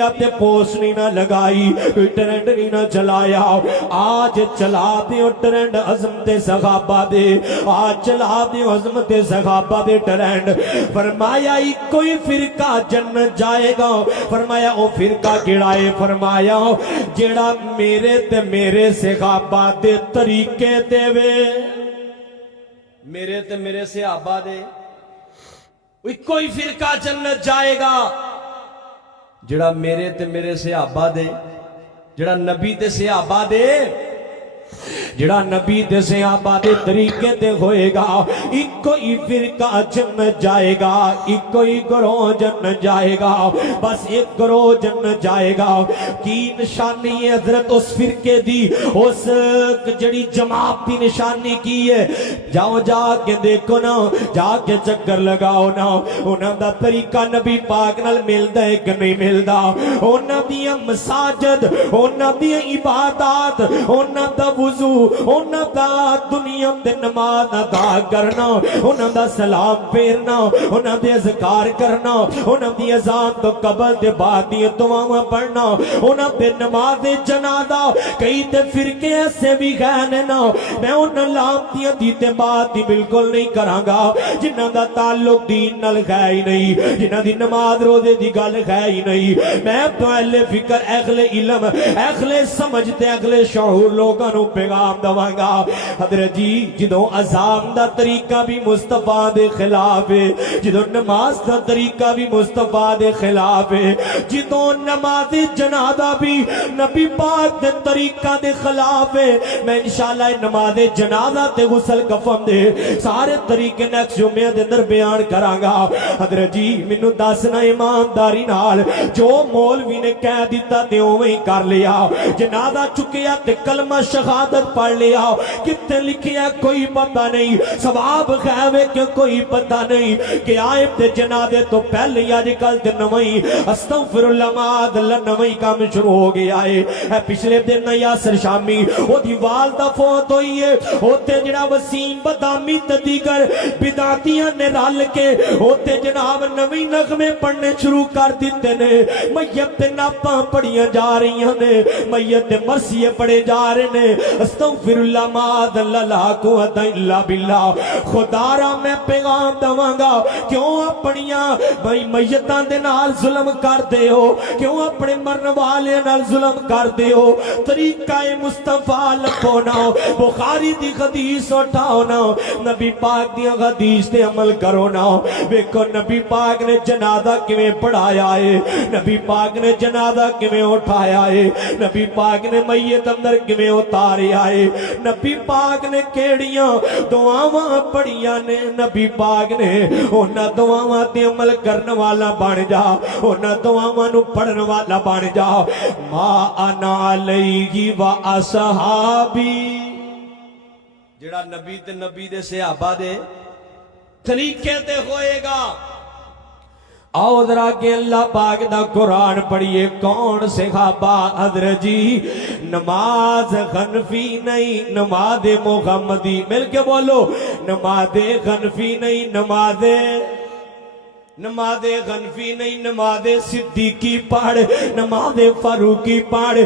تے پوسٹ نہیں نہ لگائی، کوئی ٹرینڈ نہیں نہ چلایا۔ آج چلا دیو ٹرینڈ عظمت صحابہ دے، آج چلا دیو عظمت صحابہ دے ٹرینڈ۔ فرمایا کوئی فرقہ جنت جائے گا، فرمایا او فرقہ کیڑا ہے؟ فرمایا جیڑا میرے تے میرے صحابہ دے طریقے دے وے، میرے تے میرے صحابہ دے کوئی فرقہ جنت جائے گا جڑا میرے تے میرے صحابہ دے، جڑا نبی تے صحابہ دے، جڑا نبی تے صحابہ دے طریقے تے ہوئے گا، ایک کوئی فرقہ جنت جائے گا، ایک کوئی گروہ جنت جائے گا، بس ایک گروہ جنت جائے گا۔ کی نشانی ہے حضرت اس فرقے دی، اس جڑی جماعت دی نشانی کی ہے؟ جاؤ جا کے دیکھو نا، جا کے چکر لگاؤ نا، انہاں دا طریقہ نبی پاک نال ملدا ہے کہ نہیں ملدا؟ انہاں دیاں مساجد، انہاں دیاں عبادات، انہاں دا وضو، انہاں دا دنیا تے نماز ادا کرنا، انہاں دا سلام پھیرنا، انہاں دے اذکار کرنا، انہاں دی اذان تو قبل دے بعد دی دعاواں پڑھنا، انہاں دے نماز جنازہ کئی تے فرقے ایسے بھی گئے نا، میں انہاں لامتیاں دی تے بات دی بالکل نہیں کراں گا جنہاں دا تعلق دین نال ہے ہی نہیں، جنہاں دی نماز روزے دی گل ہے ہی نہیں۔ میں تو اہل فکر، اہل علم، اہل سمجھ تے اہل شعور لوگاں نو پیغام دواں گا۔ حضرت جی جدوں اذان دا طریقہ بھی مصطفیٰ دے خلاف ہے، جدوں نماز دا طریقہ بھی مصطفیٰ دے خلاف ہے، جدوں نماز جنازہ بھی نبی پاک دے طریقہ دے خلاف ہے، میں انشاءاللہ نماز جنازہ تے غسل کفن دے سارے طریقے نیکسٹ جمعے دے اندر بیان کراں گا۔ حضرت جی مینوں دسنا ایمانداری نال، جو مولوی نے کہہ دیتا تے اوویں ہی کر لیا، جنازہ چکیا تے کلمہ شہادت پڑھ لیا، کتنے لکھیا کوئی پتہ نہیں، ثواب غیبے کہ کوئی پتہ نہیں، کہ آئے تے جنازے تو پہلے آج کل تے نوئی استغفر اللہ ماد اللہ نوئی کام شروع ہو گیا ہے۔ پچھلے دن یاسر شامی وہ دی والدہ فوت ہوئی ہے، ہوتے جناب وسیم بدامی تدیگر بدعتیاں نے رال کے ہوتے جناب نوی نغمے پڑھنے شروع کر دیتے نے، میت ناپاں پڑھیاں جا رہی ہیں، میت مرثیے پڑھے جا رہے ہیں۔ استغفر اللہ ماد اللہ لا قوت الا باللہ۔ خدا را میں پیغام دواں گا، کیوں اپنیاں بھائی میتاں دے نال ظلم کر دے ہو، کیوں اپنے مرن والے نال ظلم کر دے ہو؟ طریقہ مصطفیٰ لکھو نا، بخاری دی حدیث اٹھاؤ نا، نبی پاک دی حدیث تے عمل کرو نا۔ ویکھو نبی پاک نے جنازہ کیویں پڑھایا ہے، نبی پاک نے جنازہ کیویں اٹھایا ہے، نبی پاک نے میت اندر کیویں اتاریا ہے، نبی پاک نے کیڑیاں دعاواں پڑھیاں نے، نبی پاک نے انہاں دعاواں تے عمل کرن والا بن جا، انہاں دعاواں نو پڑھن والا بن جا۔ ما انا علیہ و اصحابی، جڑا نبی تے نبی دے صحابہ دے طریقے تے ہوئے گا۔ آؤ ذرا کہ اللہ پاک دا قرآن پڑھیے، کون صحابہ؟ حضرت جی نماز حنفی نہیں، نماز محمدی، مل کے بولو، نماز حنفی نہیں، نماز حنفی نہیں، نماز صدیقی پڑھ، نماز فاروقی پڑھ،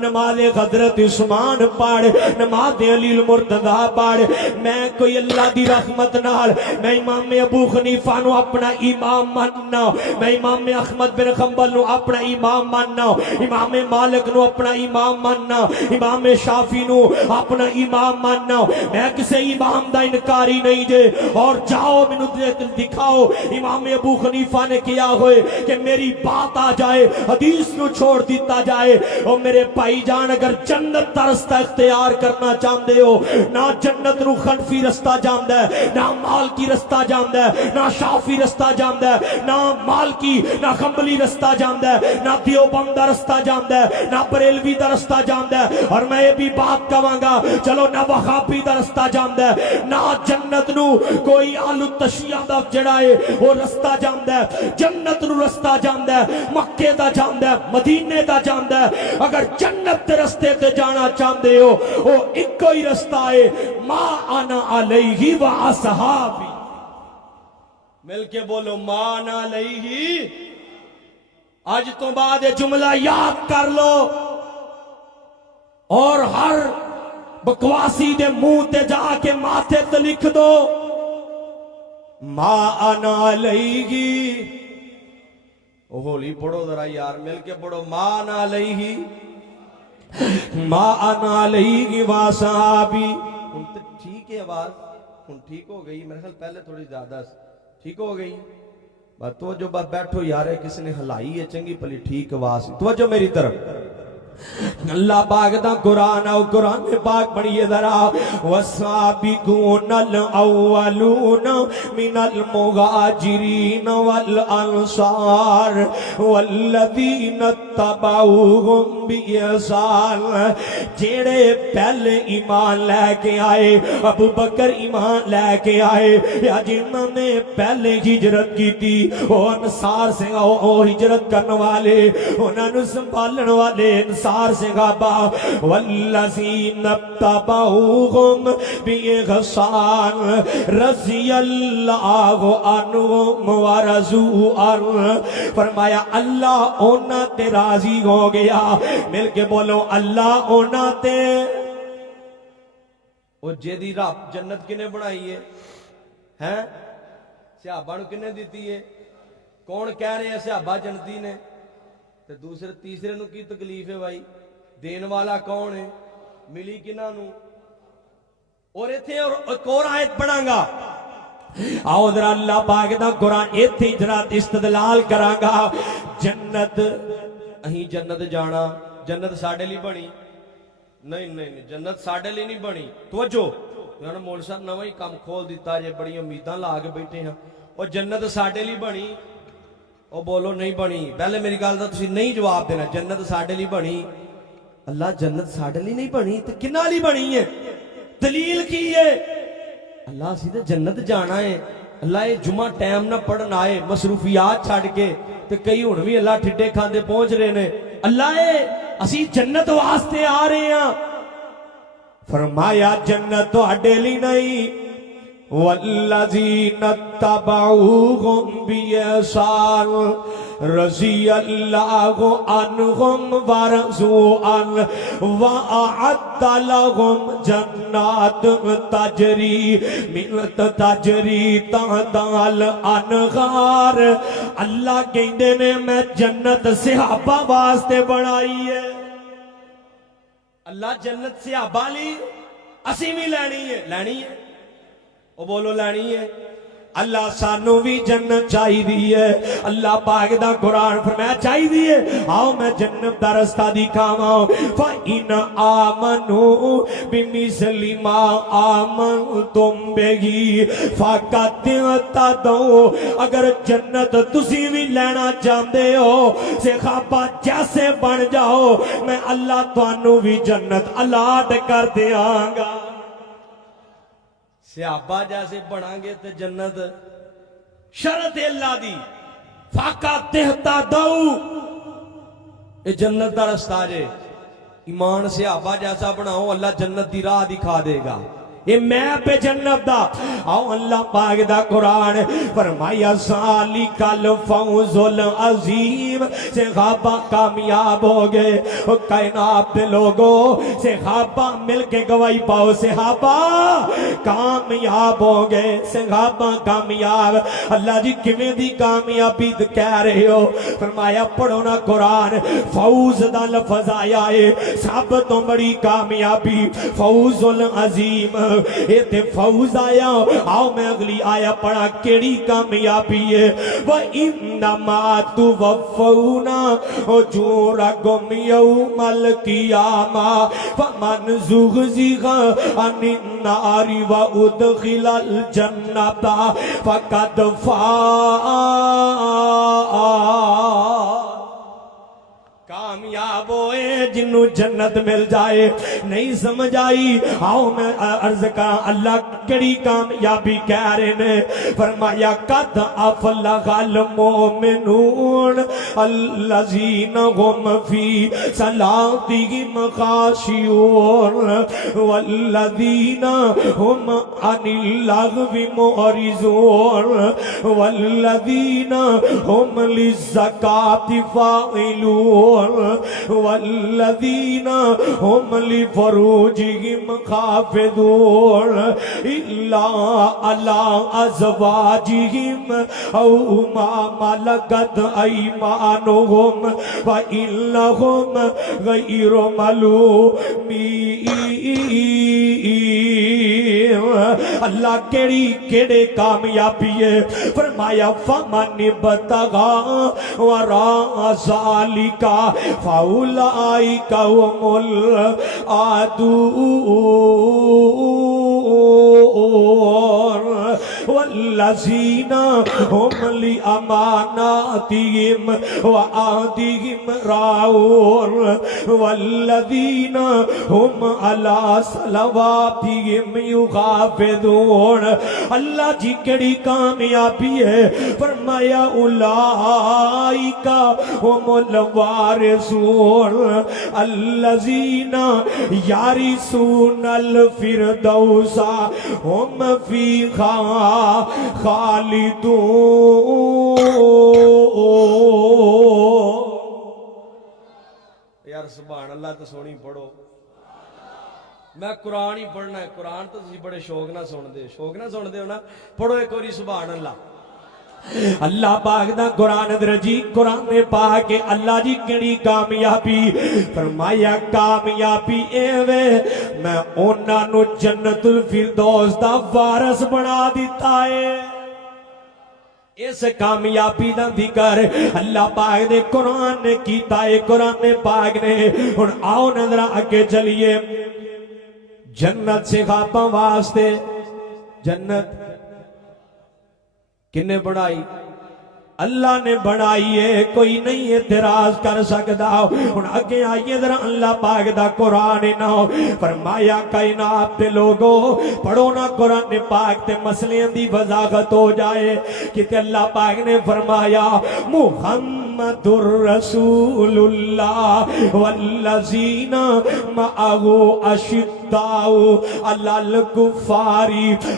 نماز حضرت عثمان پڑھ، نماز علی المرتضیٰ پڑھ۔ میں کوئی اللہ دی رحمت نال میں امام ابو حنیفہ نو اپنا امام ماننا، میں امام احمد بن حنبل نو اپنا امام ماننا، امام مالک نو اپنا امام ماننا، امام شافعی نو اپنا امام ماننا، میں کسے امام دا انکاری نہیں جے۔ اور جاؤ مینوں دکھاؤ امام ابو حنیفہ نے کیا ہوئے کہ میری بات آ جائے، حدیث نو چھوڑ دیتا جائے۔ اور میرے بھائی جان اگر جنت دا رستہ اختیار کرنا چاہتے ہو، نہ جنت نو حنفی رستہ جاندا ہے، نہ مالکی رستہ جاندا ہے، نہ شافعی رستہ جاندا ہے، نہ مالکی نہ حنبلی رستہ جاندا ہے، نہ دیوبند دا رستہ جاندا ہے، نہ بریلوی دا رستہ جاندا ہے۔ اور میں یہ بھی بات کہاں گا، چلو نہ وہابی دا رستہ جاندا ہے، نہ جنت نو کوئی آلو تشیعہ دا جڑا ہے وہ رستہ جاندا ہے، جنت نو رستہ جاندا ہے، مکے دا جاندا ہے، مدینے دا جاندا ہے۔ اگر جنت دے رستے تے جانا چاہتے ہو، وہ ایک ہی رستہ ہے، ما انا علیہ و اصحابی، مل کے بولو، ما انا علیہ اج تو بعد یہ جملہ یاد کر لو اور ہر بکواسی دے منہ تے جا کے ماتھے تے لکھ دو ما انا علیہ. ہولی پڑھو ذرا یار، مل کے پڑھو. ما انا علیہ ما انا علیہ واصحابی. ہن تے ٹھیک ہے آواز، ہن ٹھیک ہو گئی میرے خیال، پہلے تھوڑی زیادہ ٹھیک ہو گئی. بس توجہ، بس بیٹھو یار، کسی نے ہلائی ہے چنگی پلی ٹھیک آواز. توجہ میری طرف. اللہ پاک دا قرآن او قرآن پاک پڑھیے ذرا. والسابقون الاولون من المہاجرین والانصار والذین اتبعوہم بإحسان. جیڑے پہلے ایمان لے کے آئے، ابو بکر ایمان لے کے آئے، یا جنہوں نے پہلے ہجرت کی تھی، وہ انصار سے وہ ہجرت کرنے والے، انہوں نے سنبھالن والے انصار صحابہ. والذین اتبعوہم بإحسان رضی اللہ عنہم ورضوا عنہ. فرمایا اللہ اونا تے راضی ہو گیا. مل کے بولو اللہ اونا تے. وہ جیدی رب جنت کنے بنائی ہے؟ صحابہ نو کنے دیتی ہے؟ کون کہہ رہے ہیں صحابہ جنتی نے؟ تے دوسرے تیسرے نو کی تکلیف ہے بھائی؟ دین والا کون ہے؟ ملی کنہ نو؟ اور ایتھے ایک اور آیت پڑھاں گا. آؤ ذرا اللہ پاک دا قرآن ایتھے جرات استدلال کراں گا. جنت، اہیں جنت جانا، جنت ساڑھے لی بنی؟ نہیں، جنت ساڑھے لی نہیں بنی. توجہ، یہاں مول صاحب نوئی کام کھول دیتا جے، بڑی امیداں لا کے بیٹھے ہیں. اور جنت ساڑھے لی بنی؟ او بولو نہیں بنی. پہلے میری گل دا تسی نہیں جواب دینا. جنت ساڑھے لی بنی؟ اللہ جنت ساڑھے لی نہیں بنی تو کنہ لی بنی ہے؟ دلیل کی ہے؟ اللہ سیدھے جنت جانا ہے. اللہ یہ جمعہ ٹائم نہ پڑھن آئے، مصروفیات چھاڑ کے تے کئی ہن بھی اللہ ٹھڈے کھاندے پہنچ رہے نے. اللہ اسی جنت واسطے آ رہے ہیں. فرمایا جنت تو اڈے لی نہیں. والذین اتبعوہم بإحسان رضی اللہ عنہم ورضوا عنہ وأعد لہم جنات تجری تحتہا الانہار. اللہ کہندے نے میں جنت صحابہ واسطے بنائی ہے. اللہ جنت صحابہ لی، اسی بھی لینی ہے. وہ بولو لینی ہے. اللہ سانو بھی جنت چاہی دی ہے. اللہ پاک دا قرآن فرمایا چاہی دی ہے. آؤ میں جنت دا رستہ دکھاواں. فَإِنْ آمَنُوا بِمِثْلِ مَا آمَنْتُمْ بِهِ فَقَدْ اهْتَدَوْا. اگر جنت تسی بھی لینا چاہتے ہو، صحابہ جیسے بن جاؤ، میں اللہ تانوں بھی جنت الاٹ کر دیاں گا. صحابہ جیسے بنا گے تو جنت شرط اللہ دی. فَقَدْ اهْتَدَوْا. یہ جنت دا رستہ جے. ایمان صحابہ جیسا بناؤ، اللہ جنت دی راہ دکھا دے گا. یہ میپ پہ جنت دا. آؤ اللہ پاک دا قرآن فرمایا ذالک الفوز العظیم. صحابہ کامیاب ہو گئے. کائنات دے لوگوں صحابہ مل کے گواہی پاؤ، صحابہ کامیاب ہو گئے. صحابہ کامیاب. اللہ جی کیویں دی کامیابی کہہ رہے ہو؟ فرمایا پڑھو نا قرآن. فوز دا لفظ آیا ہے، سب تو بڑی کامیابی فوز العظیم. یہ تے فوز آیا. آؤ میں اگلی آیا پڑھا کیڑی کامیابی ہے. وَإِنَّمَا تُوَفَّوْنَ أُجُورَكُمْ يَوْمَ الْقِيَامَةِ فَمَنْ زُحْزِحَ عَنِ النَّارِ وَأُدْخِلَ الْجَنَّةَ فَقَدْ فَازَ. کامیاب ہوئے جنوں جنت مل جائے نہیں سمجھ آئی آؤ میں عرض کراں اللہ کڑی کامیابی کہہ رہے نے فرمایا قد افلح المؤمنون الذین هم فی صلاتهم خاشعون والذین هم عن اللغو معرضون والذین هم للزکاة فاعلون والذین هم لفروجهم حافظون الا علی ازواجهم او ما ملکت ایمانهم فانہم غیر ملومین اللہ کیڑے کامیابی ہے فرمایا فمن ابتغى وراء ذلك فاولئک هم العادون والذین هم لأماناتهم وعهدهم راعون والذین هم على صلواتهم يحافظون اللہ جی کڑی کامیابی ہے فرمایا اولئک هم الوارثون الذین یرثون الفردوس هم فیہا خالدون یار سبحان اللہ تو سونی پڑھو میں قرآن ہی پڑھنا ہے قرآن تو تسی بڑے شوق نہ سن دے ہو نا پڑھو ایک اور سبحان اللہ اللہ پاک دا قرآن درجی قرآن دے پاک اللہ جی کڑی کامیابی فرمایا کامیابی ایوے میں انہاں نو جنت الفردوس دا وارث بنا دیتا ہے اس کامیابی دا ذکر اللہ پاک دے قرآن نے کیتا ہے قرآن پاک نے اور آؤ نظر آگے چلیے جنت سے خواباں واسطے جنت کنے بڑھائی اللہ نے بڑھائی ہے کوئی نہیں اعتراض کر سکتا ہن اگے آئیے ذرا اللہ پاک دا قرآن نہ فرمایا کائنات تے لوگو پڑھو نا قرآن پاک تے مسئلے دی وضاحت ہو جائے کہ اللہ پاک نے فرمایا محمد الرسول اللہ والذین معه اشداء علی الکفار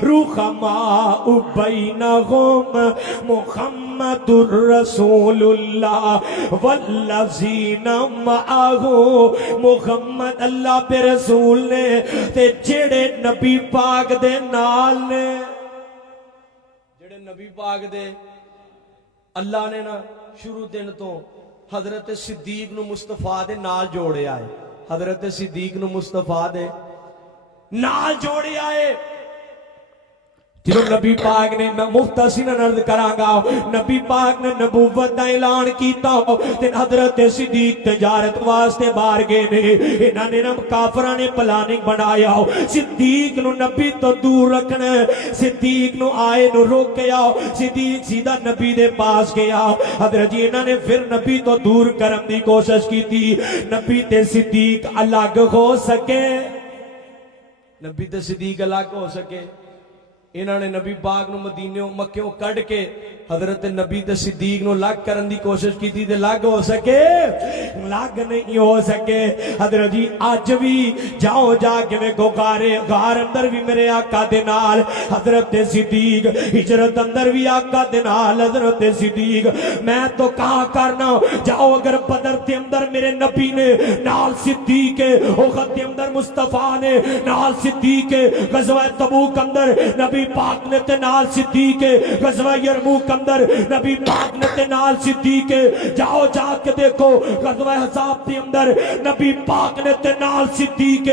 رحماء بینہم محمد الرسول اللہ والذین معه محمد اللہ پہ رسول نے تے جڑے نبی پاک دے نال نے جڑے نبی پاک دے اللہ نے نا شروع دن تو حضرت صدیق نو مصطفیٰ دے نال جوڑے آئے حضرت صدیق نو مصطفیٰ دے نال جوڑے آئے جنہوں نبی پاک نے میں مختصر عرض کرانگا نبی پاک نے نبوت دا اعلان کیتا ہو تے حضرت صدیق تجارت واسطے بار گئے نے انہاں نے نم کافران نے پلاننگ بنایا ہو صدیق نو نبی تو دور رکھنا صدیق نو آئے نو روک گیا صدیق سیدھا نبی دے پاس گیا حضرت جی انہاں نے پھر نبی تو دور کرم دی کوشش کی تھی نبی تے صدیق الگ ہو سکے نبی تے صدیق الگ ہو سکے انہوں نے نبی پاک نو مدینیوں مکیوں کڑ کے حضرت نبی تے صدیق نو لگ کرن دی کوشش کی تھی تے لگ ہو سکے لگ نہیں ہو سکے حضرت جی آج بھی جاؤ جا کے میں کو غار اندر بھی میرے آقا دے نال حضرت صدیق ہجرت اندر بھی آقا دے نال حضرت صدیق میں تو کہاں کرنا جاؤ اگر بدر تے اندر میرے نبی نے نال صدیق احد تے اندر مصطفیٰ نے نال صدیق غزوہ تبوک اندر نبی پاک نے تے نال صدیق غزوہ یرموک اندر نبی پاک نے تے نال صدیق جاؤ جا کے دیکھو غزوہ احزاب کے اندر نبی پاک نے تے نال صدیق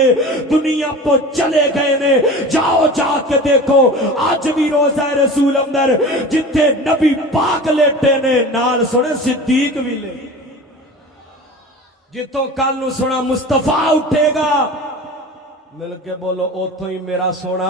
دنیا کو چلے گئے نے جاؤ جا کے دیکھو آج بھی روزہ رسول اندر جتنے نبی پاک لیٹے نے نال سنے صدیق بھی لے جتوں کل نو سنا مصطفیٰ اٹھے گا مل کے بولو اوتھوں ہی میرا سونا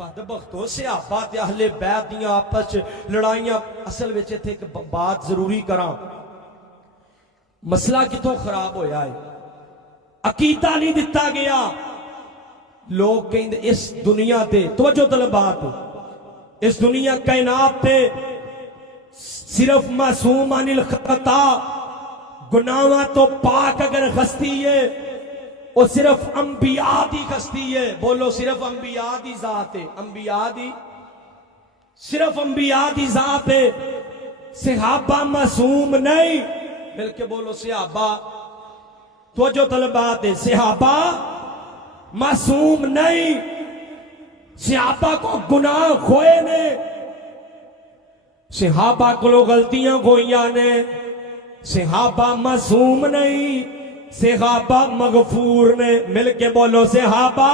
بدبختو صحابہ تے اہل بیت دیاں آپس لڑائیاں اصل وچ ایتھے ایک بات ضروری کراں مسئلہ کتوں خراب ہویا ہے عقیدہ نہیں دتا گیا لوگ کہیں اس دنیا تے توجہ طلبات اس دنیا کائنات تے صرف معصوم عن الخطا گناہاں تو پاک اگر غستی ہے وہ صرف انبیاء دی غستی ہے بولو صرف انبیاء دی ذات ہے انبیاء دی صرف انبیاء دی ذات ہے صحابہ معصوم نہیں بلکہ بولو صحابہ توجہ طلبات ہے صحابہ معصوم نہیں صحابہ کو گناہ ہوئے نے صحابہ کو لوگ غلطیاں ہوئیاں نے صحابہ معصوم نہیں صحابہ مغفور نے مل کے بولو صحابہ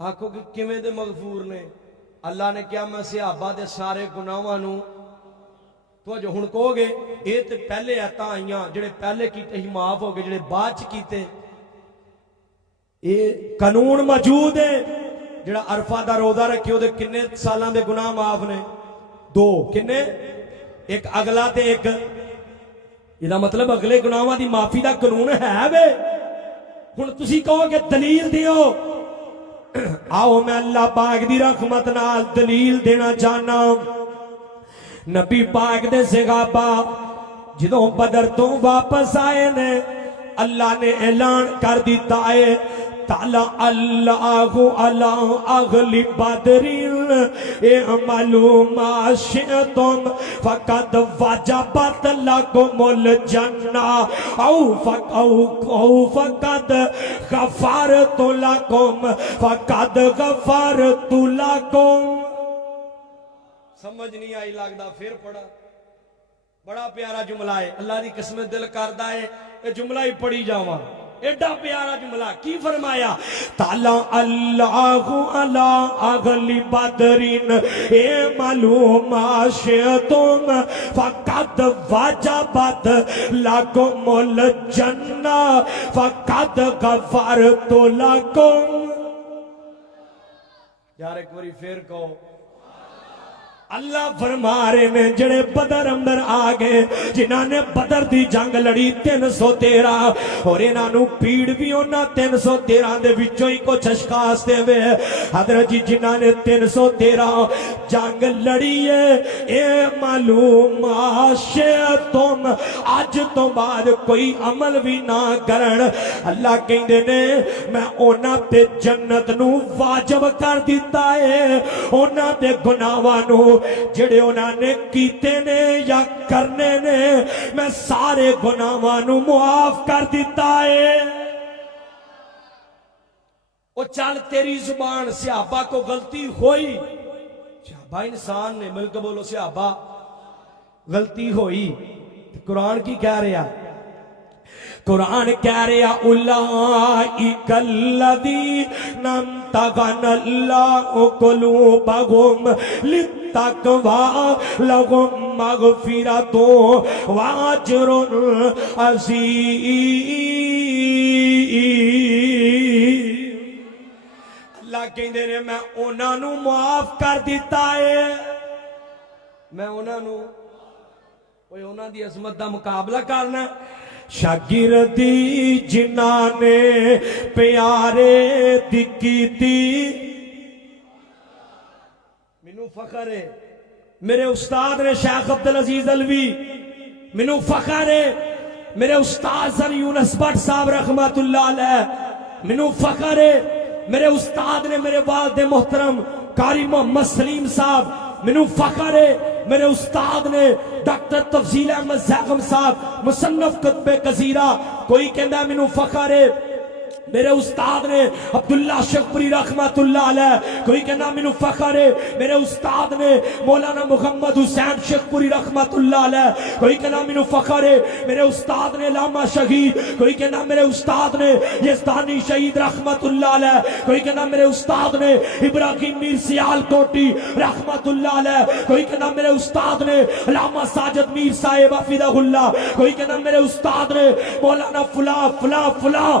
آنکھوں کی کمیں دے مغفور نے اللہ نے کیا میں صحابہ دے سارے گناہاں نو تو جو ہن کہو گے یہ تے پہلے آتا آئیاں جڑے پہلے کیتے ہی معاف ہو گئے جڑے بعد چ کیتے یہ قانون موجود ہے جڑا عرفہ دا روزہ رکھے ہو دے کنے سالاں دے گناہ معاف نے 2 کنے ایک اگلا تے ایک یہ مطلب اگلے گناہاں دی معافی دا قانون ہے وے ہن تسی کہو کہ دلیل دیو آؤ میں اللہ پاک دی رحمت نال دلیل دینا چاہنا نبی پاک دے صحابہ جدوں بدر تو واپس آئے نے اللہ نے اعلان کر دیتا ہے تعالی اللہ علی اہل بدر اعملوا ما شئتم فقد وجبت لکم الجنہ او فقد غفرت لکم فقد غفرت لکم سمجھ نہیں آئی لگدا پھر پڑھا بڑا پیارا جملہ ہے اللہ دی قسم دل کردا ہے یہ جملہ ہی پڑھی جاواں ایڈا پیارا جملہ کی فرمایا تعالی اللہ علی اہل بدر اعملوا ما شئتم فقد وجبت لکم الجنہ فقد غفرت لکم یار ایک باری پھر کہو اللہ فرما رہے نے جڑے بدر اندر آگئے جنہاں نے بدر دی جنگ لڑی 313 اور انہاں نو پیڑ بھی ہونا 313 دے وچوں ہی کچھ اشخاص دے ہوئے حضرت جی جنہاں نے 313 جنگ لڑی ہے اے معلوم شئتم آج تو بعد کوئی عمل بھی نہ کرن اللہ کہندے نے میں انہاں تے جنت نو واجب کر دیتا ہے انہاں تے گناہاں نو جڑے انہاں نے کیتے نے یا کرنے نے میں سارے گناہاں نو معاف کر دیتا ہے او چل تیری زبان صحابہ کو غلطی ہوئی صحابہ انسان نے مل کے بولو صحابہ غلطی ہوئی قرآن کی کہہ رہا قرآن کہہ رہا اولئک الذین امتحن اللہ قلوبہم للتقوی لہم مغفرۃ واجر عظیم اللہ کہندے نے میں انہاں نو معاف کر دیتا ہے میں انہاں نو کوئی انہاں دی عظمت دا مقابلہ کرنا شاگردی جنہاں نے پیارے دی کیتی مینوں فخر ہے میرے استاد نے شیخ عبدالعزیز علوی مینوں فخر ہے میرے استاد سر یونس بٹ صاحب رحمت اللہ علیہ مینوں فخر ہے میرے استاد نے میرے والد محترم قاری محمد سلیم صاحب مینوں فخر ہے میرے استاد نے ڈاکٹر تفضیل احمد زاغم صاحب مصنف کتب کثیرہ کوئی کہندا مینوں فخر ہے میرے استاد نے عبداللہ شیخپوری رحمت اللہ علیہ کوئی کہنا مینوں فخر ہے میرے استاد نے مولانا محمد حسین شیخپوری رحمت اللہ علیہ کوئی کہنا مینوں فخر ہے میرے استاد نے علامہ شہید کوئی کہنا میرے استاد نے یزدانی شہید رحمت اللہ علیہ کوئی کہنا میرے استاد نے ابراہیم میر سیال کوٹی رحمت اللہ علیہ کوئی کہنا میرے استاد نے علامہ ساجد میر صاحب حفظہ اللہ کوئی کہنا میرے استاد نے مولانا فلاں فلاں فلاں